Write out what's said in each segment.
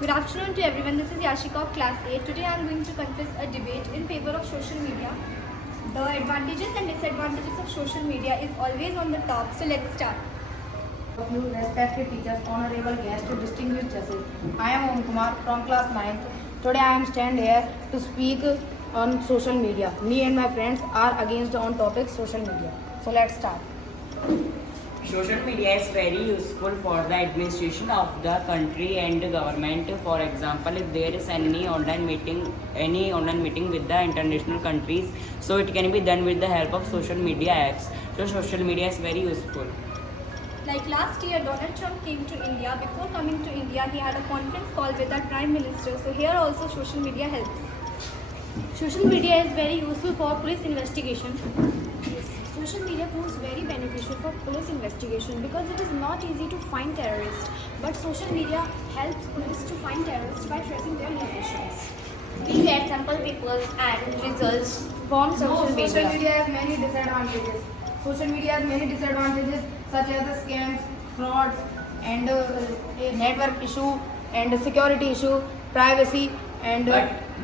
Good afternoon to everyone. This is Yashika of Class 8. Today I am going to confess a debate in favor of social media. The advantages and disadvantages of social media is always on the top. So let's start. Of you respected teachers, honorable guests, distinguished judges. I am Om Kumar from class 9th. Today I am stand here to speak on social media. Me and my friends are against on topic social media. So let's start. Social media is very useful for the administration of the country and the government. For example, if there is any online meeting with the international countries, so it can be done with the help of social media apps. So social media is very useful. Like last year, Donald Trump came to India. Before coming to India, he had a conference call with our Prime Minister. So here also social media helps. Social media is very useful for police investigation. Yes. Social media proves very beneficial for police investigation because it is not easy to find terrorists. But social media helps police to find terrorists by tracing their locations. We get sample papers and results from social media. Social media has many disadvantages. Social media has many disadvantages such as scams, frauds, and a network issue, and security issue, privacy, and.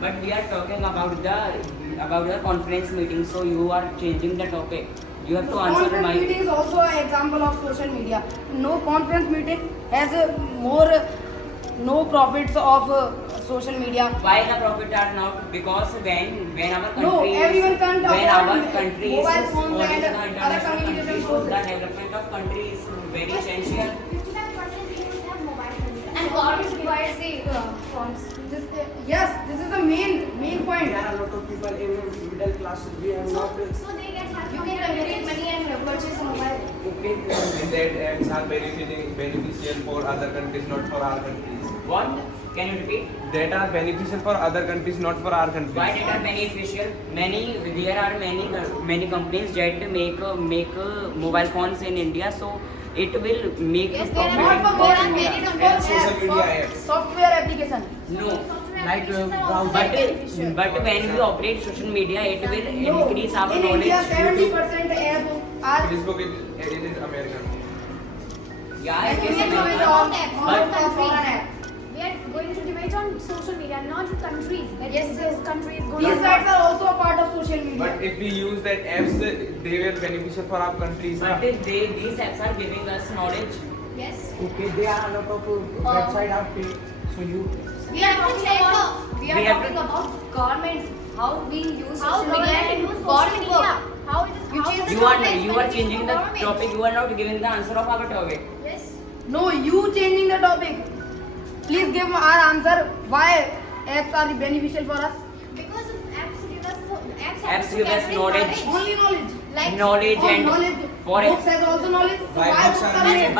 But we are talking about the conference meeting. So you are changing the topic. You have to answer my. Conference meeting is also an example of social media. No conference meeting has no profits of social media. Why the profit are not? Because when our country No, everyone can't when afford our country is mobile phones following and the other international communication countries, so sources. the development of country is very essential. 55% people have mobile phones. And government requires the forms. This is the main point. There are a lot of people in middle class. We have not. So they get help. You can communicate money and purchase a mobile. And that apps are beneficial for other countries, not for our countries. What? Can you repeat? That are beneficial for other countries, not for our countries. Why they are beneficial? There are many companies that make mobile phones in India, so it will make Yes, profit. there are Not for There are government, many it is numbers for social apps, media for apps. software application. No, Like beneficial. but when we operate social media, it will No, increase our in knowledge. India, 70% apps are. Facebook is American. Yeah, it We is are going American. to all apps, All all for foreign countries. apps. We are going to debate on social media, not the countries. That Yes, this country is going These sites are also a part of social media. But if we use that apps, they will beneficial for our countries. But these apps are giving us knowledge. Yes. Okay, there are a lot of website are free. So you. We are talking about We have to- government. How we use How social media government and use social government media? work. How it is? You how change the You are government you are benefits changing the government. topic. You are not giving the answer of our topic. Yes. No, you changing the topic. Please give our answer. Why apps are beneficial for us? Because apps give us Apps give us knowledge. Only knowledge. Like Knowledge Oh, and knowledge. for Books has also knowledge. So Why why books books are are made?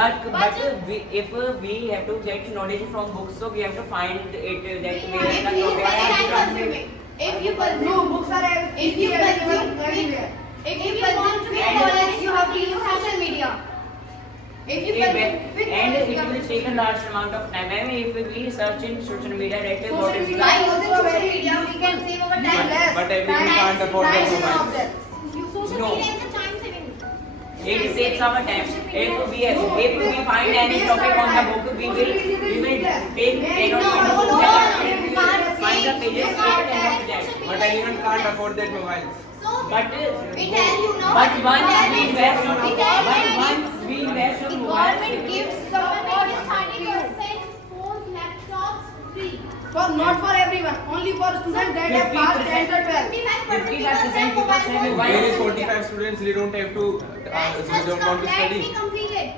made? if we have to get knowledge from books, so we have to find it that We where have the to topic use is time from. consuming. If you consume, No, books are if you available consume, everywhere. if If you you want consume to get knowledge, knowledge, you have to use social media. If you And consume, it will take a large amount of time. I mean, if we search in social media, that what Social is media by the using also social very media, we can save our But- time. Less but everyone time- can't afford time the is mobile. not there. Social No. media is a time saving. it saves our time. If we find any topic on the book, we will take 10 or 20 no, seconds you can't to find the see, pages you it can't cannot see. get. But everyone can't afford that mobile. So But we tell you now. but once tell we you- invest on we tell you once we invest on The mobile, government gives some Government support is to you. 30% phones, laptops free. Not for everyone. Only for students that have passed 10th or 12th. 55% people 55% have people have mobile mobile There phones. is 45 students. They don't have to. That's They just don't want to let me study. complete it.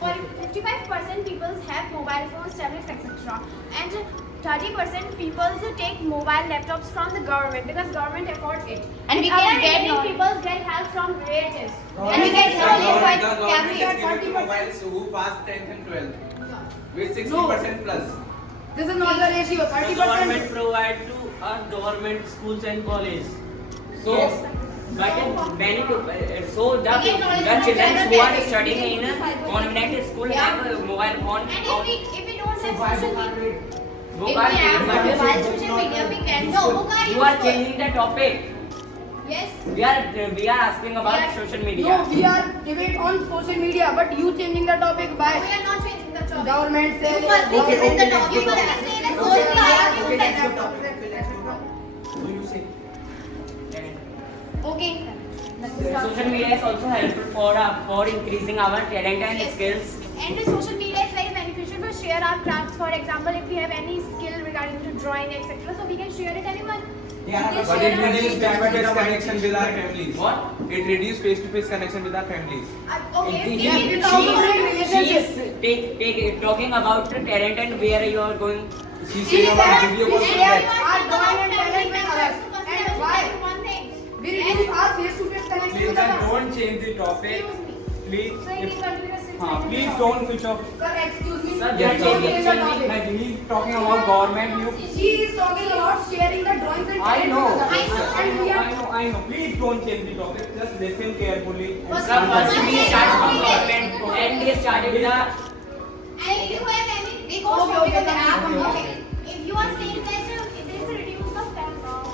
For 55% people have mobile phones, tablets, etc. And 30% people take mobile laptops from the government because government affords it. And we Other can get remaining knowledge. people get help from relatives. And we get knowledge by The government is cafes. giving to mobiles who passed 10th and 12th with 60% plus. This is not the ratio. The government 30%. provide to us government schools and college. So Yes. But many people, so the children who are studying in convent school have a mobile phone. And if we don't have social media, वो if बात we have but mobile social media, we can you are changing the topic. Yes. We are asking about social media. No, we are debate on social media, but you changing the topic by We are not changing the topic. government says. You must be Okay, changing the okay, topic. next You topic. must be saying that Okay, social media. okay, You next can- topic. So you say. Okay. Social media is also helpful for increasing our talent and Yes. skills. And the social media is very beneficial to share our crafts. For example, if we have any skill regarding to drawing, etc., so we can share it anyone. But it reduces face-to-face connection with our families. What? It reduces face-to-face connection with our families. Okay. She is talking about talent and where you are going. She said about video calls share with that. our drawing and talent with others. And why? One thing. We reduce our face-to-face connection Please with others. don't change the topic. Please, So it is continuous. please don't switch off. Sir, excuse me. Sir, Yes, Don't sir. change the topic. Like he's talking about government. You, She is talking about sharing the drawings and I talent know, with others. And we are I know. Please don't change the topic. Just listen carefully. Sir, first we start from government and we started the And if you have any, we go Okay, shopping okay, on the app. okay. Okay. If you are saying that there is a reduce of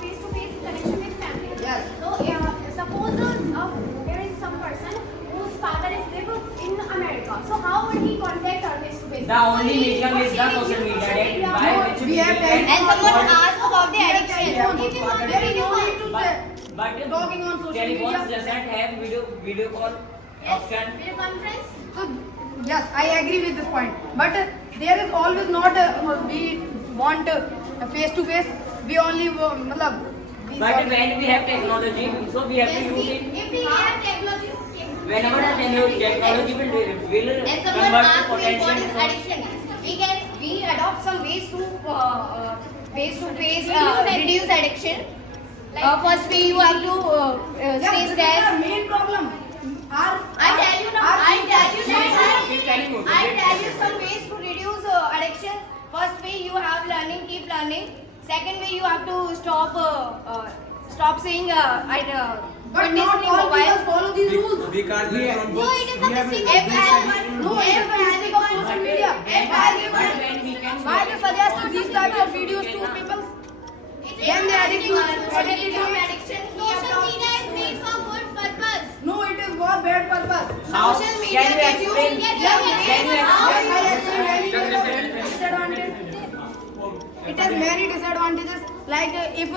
face-to-face connection with family. Yes. So suppose there is some person whose father is live in America. So how would he contact her face-to-face? The only medium is the social media that by which We have can And someone call- asked about the addiction. telephone. If you want There is video no call. need to say. but Talking on social telephones media. doesn't have video call Yes. option. Video conference. So, yes, I agree with this point. But there is always not we want face to face. We only matlab. But when we have technology, so we have to Yes, use it. if we have technology. Whenever the technology will And someone convert to asked me what potential is resource. addiction. We adopt some ways to face-to-face reduce addiction. First way you have to Yes, stay this is stressed. the main problem. I tell you now. I tell you Please tell me. I tell you some ways to reduce addiction. First way you have learning, keep learning. Second way you have to stop saying But not all people follow these rules. We can't learn from So books. it is a mistake. No, it is the mistake of social media. Why they suggest these types of videos to people? Then they addict to addiction. Social media is made for good purpose. No, it is for bad purpose. How? Social media Can you gives you explain? Can you explain? Disadvantage. It has many disadvantages. Like if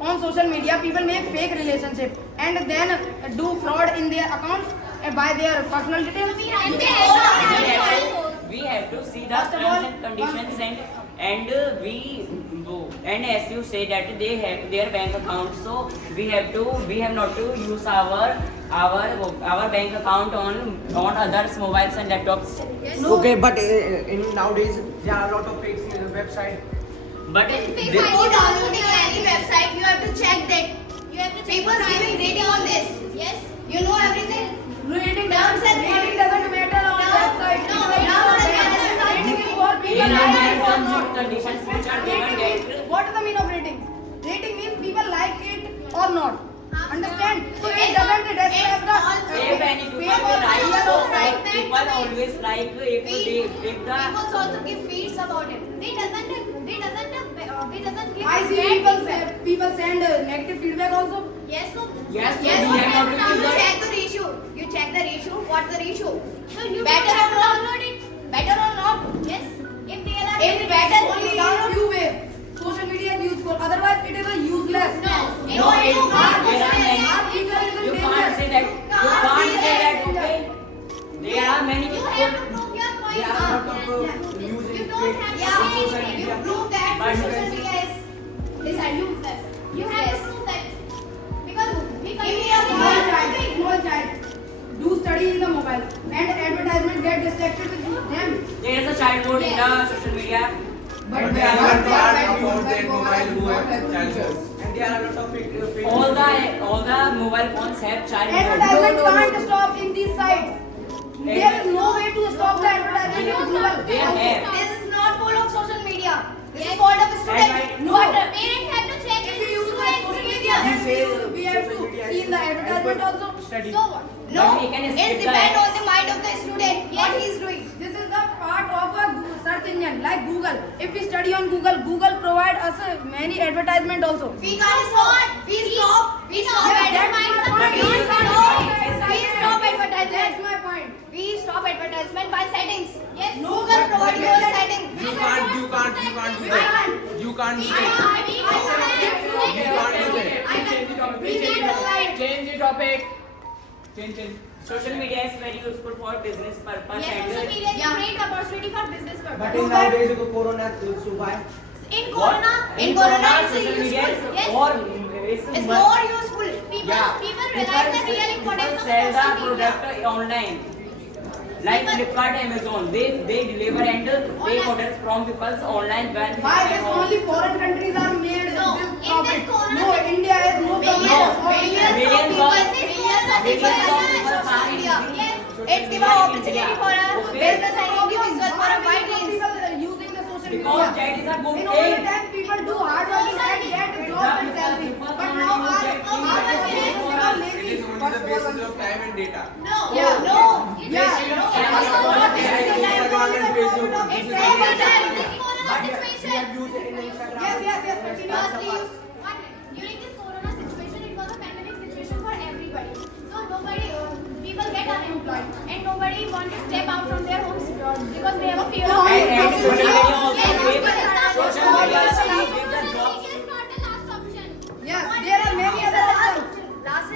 on social media people make fake relationship and then do fraud in their accounts by their personal details. We have to see the First of terms all, and conditions and as you say that they have their bank account, so we have not to use our bank account on others mobiles and laptops. Okay, but in nowadays there are a lot of fakes in the website. But If you are downloading any website, you have to check that. You have to check people giving rating on this. Yes. You know everything. Rating Terms and rating doesn't matter on website. No, Rating is for people in like our it or terms not. and conditions which are given Rating that means, what is the meaning of rating? Rating means people like it or not. Understand? So it doesn't describe the if any people fame or like, real so or fake. people always like if People the also give feeds about it. They doesn't give. I see people send negative feedback also. Yes, so Yes, so yes, we have not to now use you that. check the ratio. You check the ratio. What's the ratio? So you better or not? Download it. Better or not? Yes. If they are if better Only you download. few ways. Social media is useful. Otherwise, it is a useless. No. No, it is not. There are many. You can't say that. You can't say that. Okay. There are many You people. have to prove your point. There are a lot of You using don't fake have on social You media. prove that But- social media is useless. You have to prove that because we Small child do study in the mobile and advertisement get distracted with them. There is a child mode in the social media. But they are not part about their mobile who have children. And there are a lot of fake. All the mobile phones have child mode. Advertisement can't stop in these sites. There is no way to stop the advertisement in Google. They have. This is not fault of social media. This is fault of student. Right. No. But parents have to check If with you use students. social media, You say we have to social media see in the is advertisement also. study. So what? No, But we can it skip the depends ads. on the mind of the student. What he is doing. This is the part of a search engine like Google. If we study on Google, Google provide us many advertisement also. We can't stop. We stop. We stop Yeah, that's my advertisement. point. We stop advertisement. That's my point. We stop advertisement by settings. Yes. No, Google but provides you your said- settings. You can't do that. You can't do that. Change the topic. Change. Social media is very useful for business purpose Yes, social and media is a great opportunity for business But purpose. in nowadays, the corona, so why? In Corona, In Corona, it's social media is useful. Yes. more It's more useful. People realize the real importance of sell the social media. product online. Like Flipkart, Amazon, they deliver and take orders from people's online when Why this only foreign countries are made No, this in this profit? corona No, India has no profit. Millions of People social media. Yes. It's given opportunity for a business and individual for a wide range. People are using the social because media. that is a good In older thing. time, people do hard work and get jobs and salary. But now our generation become It lazy. is only the basis of time and data. No. Yeah. No. Yeah. It's very important. Situation. Yes, continue. During this corona situation, it was a pandemic situation for everybody. So nobody, people get unemployed, and nobody want to step out from their homes because they have a fear of. And social media also Yes, gives- but it's not- social media also Social gives the media jobs. is not the last option. Yes, there are many other options.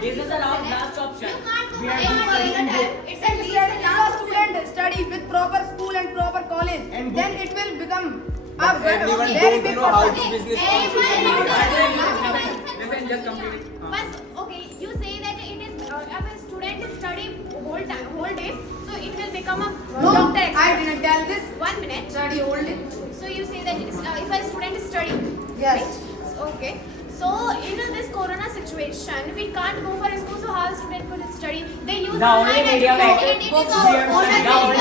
This is the last option. You can't go We are for doing any something other. It's If at least the last option. student study with proper school and proper college, And then it will become a But everyone very don't big know how to person. business on Everyone social knows media. that. Listen, just complete it. But okay, you say that it is if a student study whole day, so it will become a No, doctor. I didn't tell this. 1 minute. Study only. So you say that if a student is studying. Yes. Right? Okay. So in this corona situation, we can't go for a school. So how a student could study? They use The only online medium education, is- and it is books. online The only-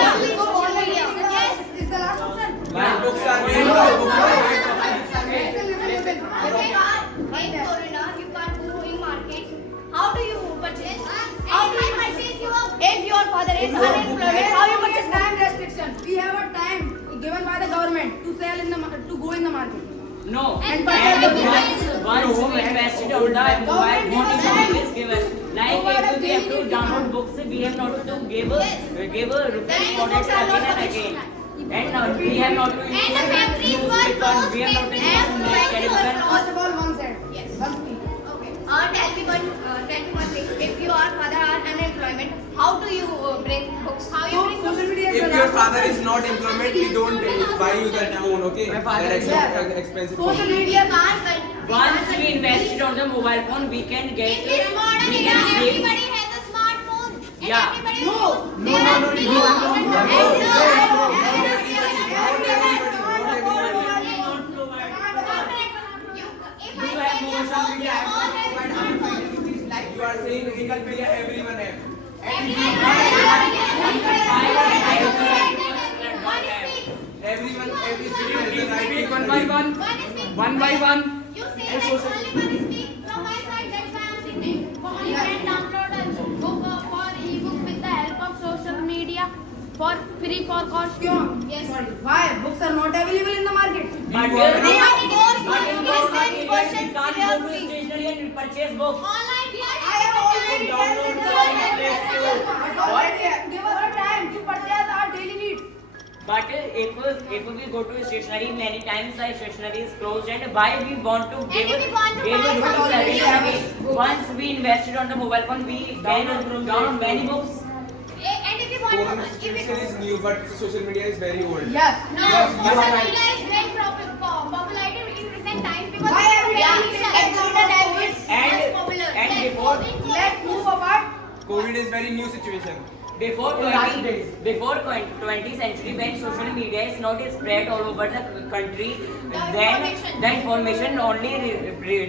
media. Yes. Is the last option. When books are made, books are made. Listen. Okay. In Corona, you can't go in market. How do you purchase? How do you purchase if your father is unemployed? How you purchase time restriction? We have a time given by the government to sell in the to go in the market. No. And And but- once we invested on the mobile phone is given. Like if we have to download books, we have not to give a request for it again and again. And we have not to use And the factories were closed, we have not to use factories were television. First of all, one side. Yes. One speech. Okay. tell me one thing. If your father are unemployment, how do you bring books? How you So, bring social media is If the your last father is not employment, we don't buy you that phone, okay? My father That is expensive Social phone. media Once we invested on the mobile phone, we can get In this modern we era, can save. everybody has a smartphone. And Yeah. everybody No. Do you have more social media? You are saying legal media, everyone have. Every student has a right Speak to one by one. One by one. You say that only one speak from my side, that's why I'm sitting. You can download a book or e-book with the help of social media for free for cost. क्यों? Yes. Sorry. Why? Books are not available in the market. But You are but not- in we can't go to stationery and purchase books. Online we are I have already Download told the you. Play Already give us a time to purchase our daily needs. But if we go to stationery, many times the stationery is closed, and why we want to give if we want to give buy books something, again and yes. again. Once we invested on the mobile phone, we can download many books. and if you want Corona to situation is new, but social media is very old. Yes. no, Yes, you social are right. media is very popular in recent times because Why it's every very time easy. Corona time is And popular. and Yes, before Let's move apart. COVID is very new situation. before In last 20 days. before 20th century, when social media is not spread all over the country, then information. the information only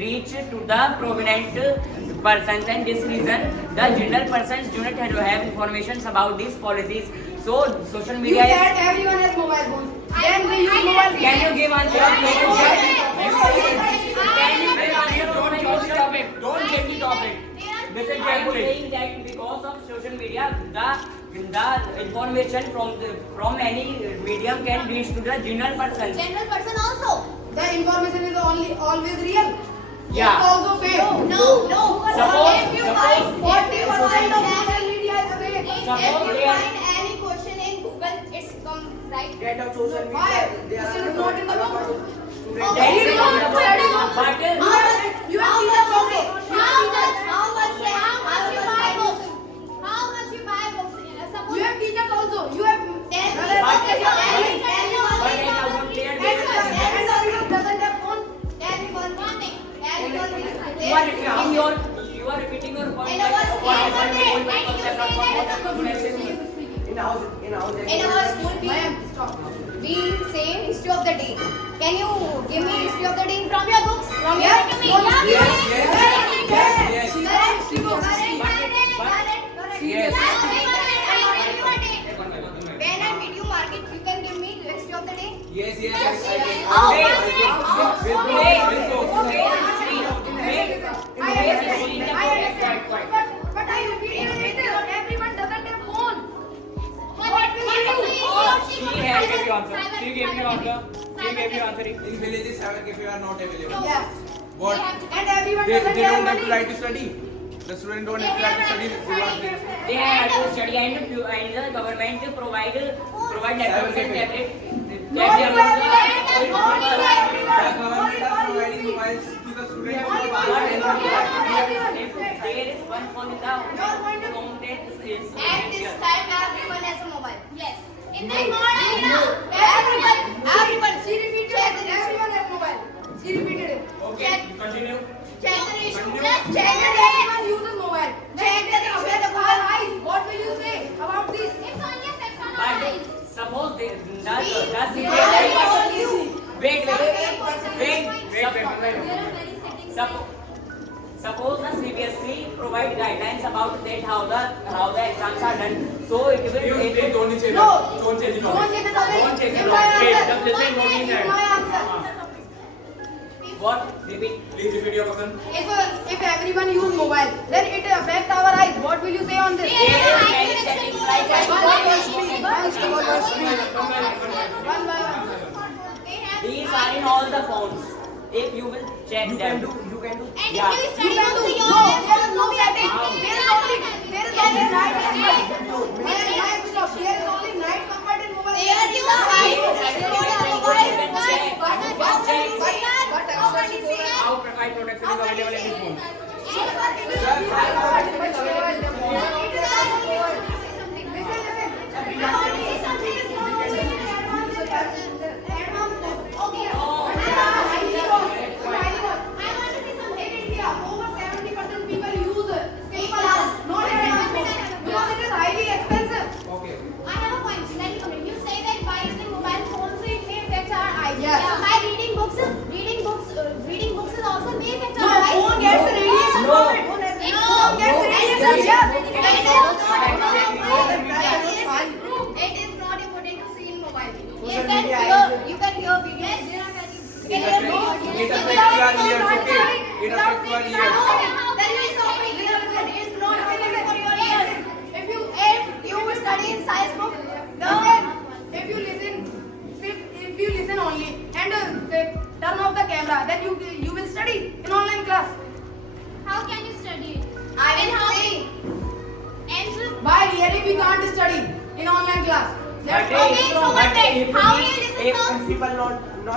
reach to the prominent persons, and this reason the general persons do not have information about these policies. So social You media said is. everyone has mobile phones. Then we use mobile phones. Can you give answer of my question? Can you give answer of my question? Don't change the topic. Listen I am carefully. saying that because of social media, the information from any medium can reach to the general person. General person also. The information is always real. Yeah. It's also fake. No. Suppose- If you suppose- find 40% of social media is fake. Suppose if you they are- find any question in Google, it's come right. That of social media. Why? There This are is not in the book. students. That is You not don't the study. but You have teachers also. How much you buy books? How much you buy books? Suppose You have teachers also. You have Ten Brother, people. but- Ten but people. in our player and everyone doesn't have phone. Anyone thing. Anyone thing. you are repeating your point. In our school, What is the whole like you concept say of that what students is. In house. In our school, we say history of the day. Can you give me history of the day from your books? From your Yes. Yes. When I meet you market, you can give me history of the day. Yes. Oh, But I repeat it. Everyone doesn't have phone. In villages, 7 if you are not available. Yes. What? And everyone They doesn't have don't have to money. write to study. The student don't have to write to study. They have to study and the government provide laptops and tablets. No, you have The government are providing mobiles to the students. If there is one phone in the home, then is At this time, everyone has a mobile. Yes. In this modern era, everyone. She repeated it. Everyone has mobile. She repeated it. Okay, continue. Check the issue. Continue. Just check the Everyone uses mobile. Check the issue. What will you say about this? It's only a section of but eyes. suppose the Suppose the CBSE provide guidelines about that how the exams are done. So it will. Please don't change it. No. Don't change it. Don't change the topic. Don't change Give it. my Wait, answer. just listen what he Give said. my answer. What? Repeat. Please repeat your question. If everyone use mobile, then it affect our eyes. What will you say on this? There is many settings like One by one. these are in all the phones. If you will check You them. can do. And Yeah. if you study No, also, there is no setting. There is only night and night. There is only night comfort in mobile. There you are. How provide protection is available in this phone? Okay. I have a point. Let me complete. You say that by using mobile phones, so it may affect our eyes. Yes. Yeah, by reading books is also may affect our eyes. Phone gets radiation from it. Phone gets radiation. Yes. It is not important to see in mobile. Social You media can hear videos. You can hear videos. It affects your ears, okay? It affects your ears. If you study in science book, if you listen only and turn off the camera, then you will study in online class. How can you study? I will see. And Why really we can't study in online class? That's But why if- it's so but much. if- how will you listen if- songs? People not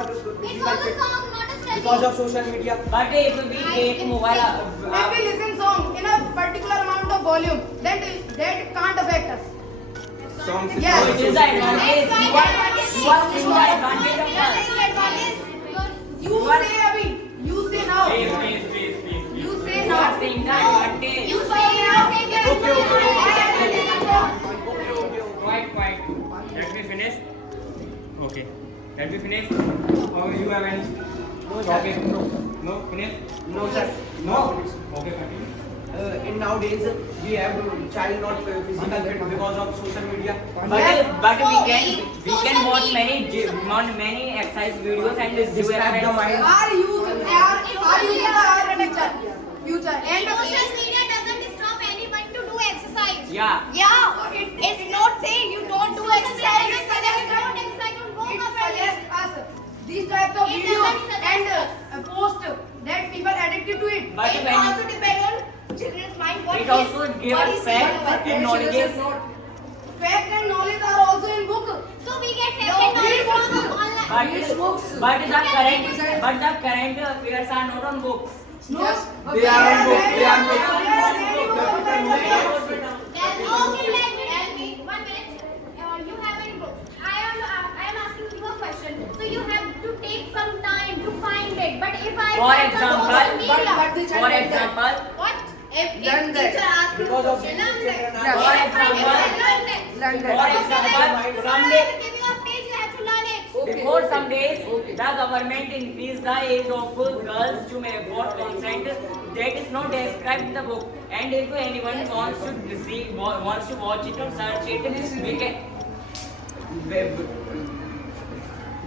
It's physical also fit song, not a study. because of social media. But if we take mobile, If we listen song in a particular amount of volume, that can't affect us. Songs is Yeah. so it is the advantage. That's You why are advantage. seeing the advantage of us. You say Abhi, you say now. You say You now. are seeing the advantage. You say now. Quiet. Let me finish. Okay. Let me finish. Or you have any No, sir. topic? No. No? Finish? No, sir. No? Okay, continue. in nowadays we have child not physical fit because of social media. But So, we can watch many exercise videos and do Distract the exercise. mind. Are you the future? And social media doesn't stop anyone to do exercise. Yeah. Yeah, it's not saying you don't do exercise. It suggests us these types of It videos doesn't suggest and post that people addicted to it. But It when also depends on children's mind. What it is- also gives what us is facts what- and knowledge. Fact and knowledge are also in book. So we get No, facts and knowledge read from books. online. But the current affairs are not on books. Yes, They are on book. They are not. Okay, let me tell me. 1 minute. You have any book? I am asking you a question. So you have to take some time to find it. But if I For search on example, social media, For example, what? If Learn that. teacher asks you Because of question, learn that. Yeah. If For I find it, example, learn that. learn that. For example, Someday giving a page, you have to learn it. before some days, the government increased the age of girls to for consent. That is not described in the book. And if anyone wants to watch it or search it, we can.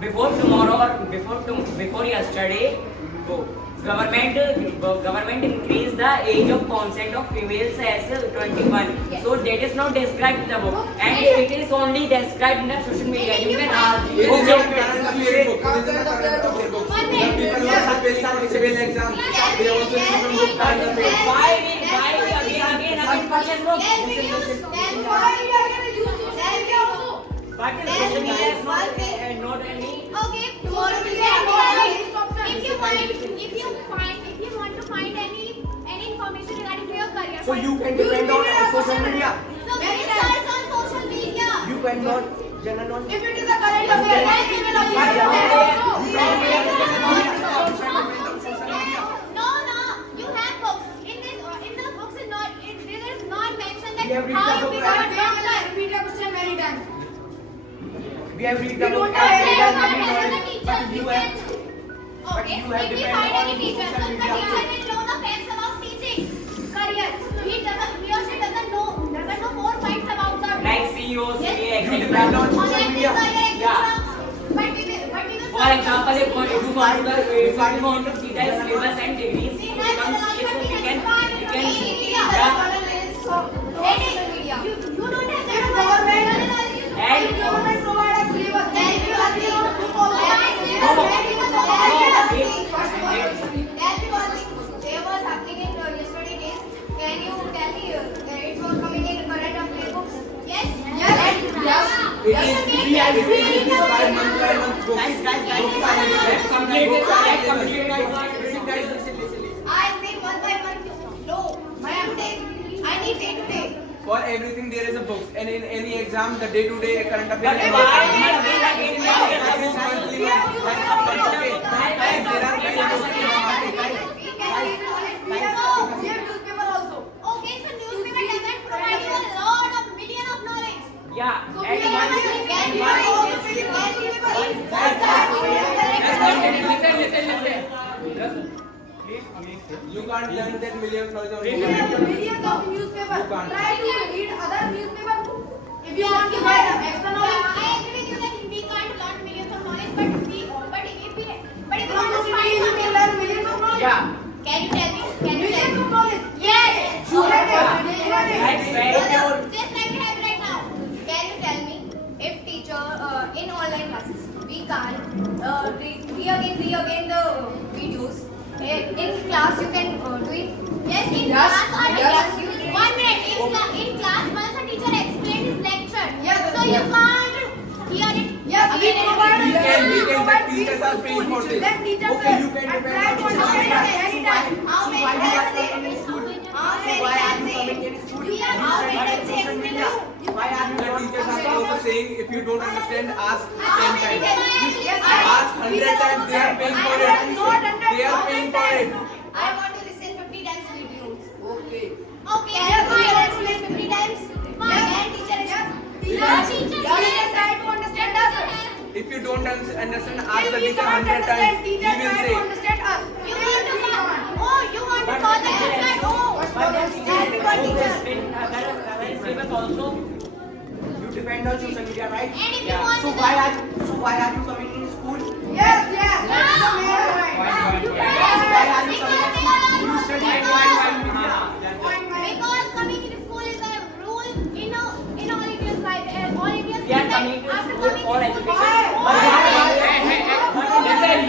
Before tomorrow or before yesterday, government increased the age of consent of females as 21. Yes. So that is not described in the book, and it is only described in the social media. You can ask. It is a current affair book. It is a current affair book. One The minute. people who are facing civil exams, they also use some book current affairs. Why again purchase book? Tell me use. Tell me Why are you gonna use social media also? But social media is not any. Okay, Tomorrow we if can you go want to find any information regarding to your career. So you can depend on social media. So we search on social media. You cannot general knowledge. If it is a current affair, why you will apply No, also? no, you have books. In the books is not there is not mentioned that We have read how the you book, become a But they will doctor. repeat the question many times. We have read We the book don't and have we any have knowledge. many knowledge. But you have Okay, you have if we depend find on any teacher, so social the media. teacher will know the facts about teaching career. He or she doesn't know 4 facts about the Like CEO, Yes. CA, You etc. depend on social online media. career, etc. Yeah. But we will For example, if you want to see the syllabus and degrees, we you have come the here, so we can media. yeah. You don't have that Government. And Government provide a syllabus. Then you have to follow. There was happening in yesterday days. Can you tell me it was coming in current affair books? Yes. Yes. It is we have read this by month book. Guys, Let's complete it. Let's complete it. Listen guys, listen. I say month by month. No. I am saying I need day to day. For everything there is a book, and in any exam the day-to-day current But affairs. why? Newspaper also. Okay, so newspaper doesn't provide you a lot of million of knowledge. Yeah. So And we are once- can you also feel You can't learn that million knowledge of millions of newspaper. You can't. Try to read other newspaper. If you want to buy extra knowledge, I agree with you that we can't learn millions of knowledge, but if we want from to the city find you can something, learn millions of knowledge. Yeah. can you tell me? Can you tell Millions me? of knowledge. Yes. You have it. Yeah. You have it. That's very Just like we have right now. Can you tell me if teacher in online classes we can't re again the videos in class you can do it. Yes, in Yes. class or Yes. yes. 1 minute in class once a teacher explains his lecture. Yes. So you can't hear it. Yes, we again and provide. again. that teachers are paying for this. Then teachers Okay, you can and depend try on to teachers. understand us anytime. How So many why you are times coming in school? How many Why are times you coming in school? We are how many times they explain you? Why are you the teachers are also saying if you don't understand ask How 10 many times. times? Ask 100 times they are paying for it. They are paying for it. I want to listen 50 times videos. Okay. Okay, I will explain 50 times. Fine, and teacher is teacher try to understand us. If you don't understand, ask If the we teacher can't 100 times. understand, He teacher will try to say. understand us. You want to call the answer? Oh, you want to call the answer? Oh, But then Everybody does. in other syllabus also. You depend on social media, right? And if you Yeah. want So to why are you coming in school? Yes, yes. That's the main Point, point, point. Why are you coming in school? You study Point, in point, social point. media. Because coming to school is a rule in all India's life. All India's We are life, coming to after school coming for to education. school, But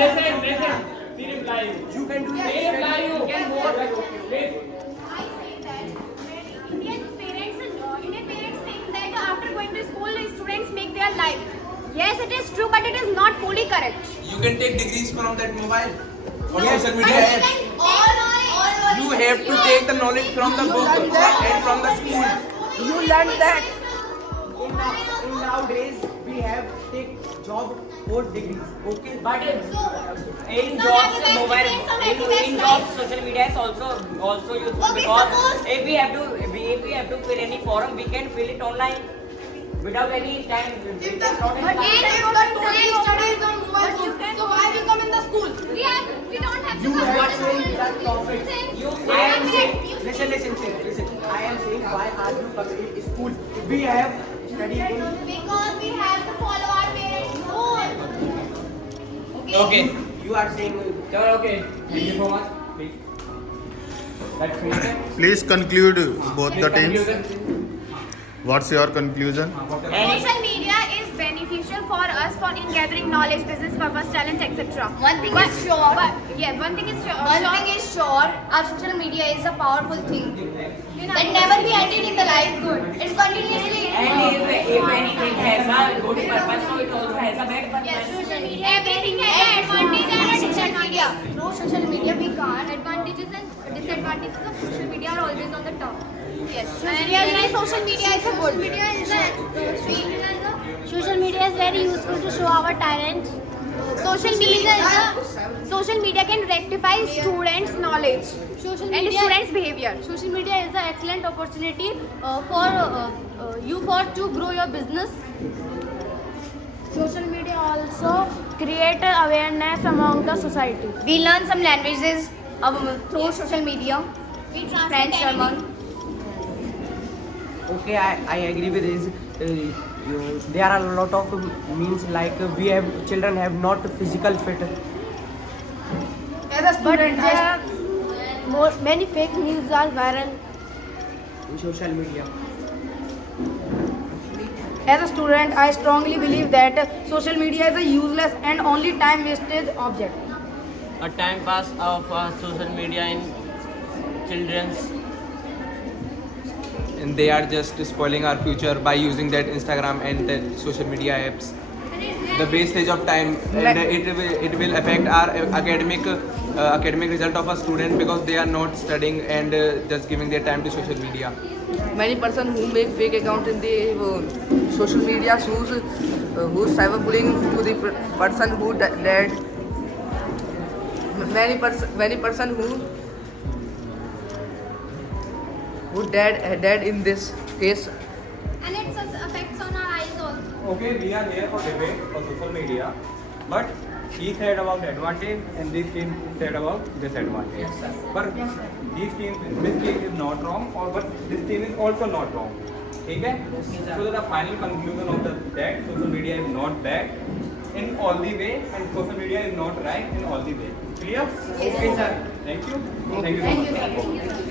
Listen. See reply. You can do See reply you. Please. I say that Indian parents think that after going to school, students make their life. Yes, it is true, but it is not fully correct. You can take degrees from that mobile or Yes, social But media you apps. can all knowledge. You have to take the knowledge from the book and from the school. You learn that. In nowadays we have take job for degrees. Okay. But So, in some jobs, have the best mobile, friends, some have the best in friends. jobs, social media is also useful Okay, because suppose- if we have to fill any form, we can fill it online without any time. It is not But any- if the today's studies on mobile phone, so why we come in the school? we don't have to You come have to saying school. that topic. I am saying, Listen. I am saying why are you coming in school? We have studied in. Because we have to follow our parents' rule. Okay. You are saying. Okay. Thank you so much. Please. Let's finish it. Please conclude both the teams. Conclusion. What's your conclusion? Social media is beneficial for us for in gathering knowledge, business purpose, talent, etc. One thing is sure. One thing is sure. One thing is sure, our social media is a powerful thing that never be ended in the life good. It's continuously. and if anything has a good purpose, so it also has a bad purpose. Social media, everything has an advantage and a social disadvantage. media. Through social media, we can't. Advantages and disadvantages of social media are always on the top. Yes. And social media is a good. Social media is very useful to show our talent. Social media can rectify students' knowledge Social and media, students' behavior. social media is an excellent opportunity for you to grow your business. Social media also create awareness among the society. We learn some languages through social media. We translate French, German. Okay, I agree with this. There are a lot of means like we have children have not physical fit. As a But student, there are many fake news are viral. In social media. As a student, I strongly believe that social media is a useless and only time wasted object. A time pass of social media in children's, and they are just spoiling our future by using that Instagram and that social media apps. The wastage of time, and it will affect our academic result of a student because they are not studying and just giving their time to social media. Many person who make fake account in the social media who's cyberbullying to the person who dead. Many person who dead in this case. And it affects on our eyes also. Okay, we are here for debate for social media, but he said about advantage and this team said about disadvantage. But this team is not wrong, or but this team is also not wrong. Okay? So the final conclusion of that social media is not bad in all the way, and social media is not right in all the way. Clear? Okay, sir. Thank you. Thank you so much.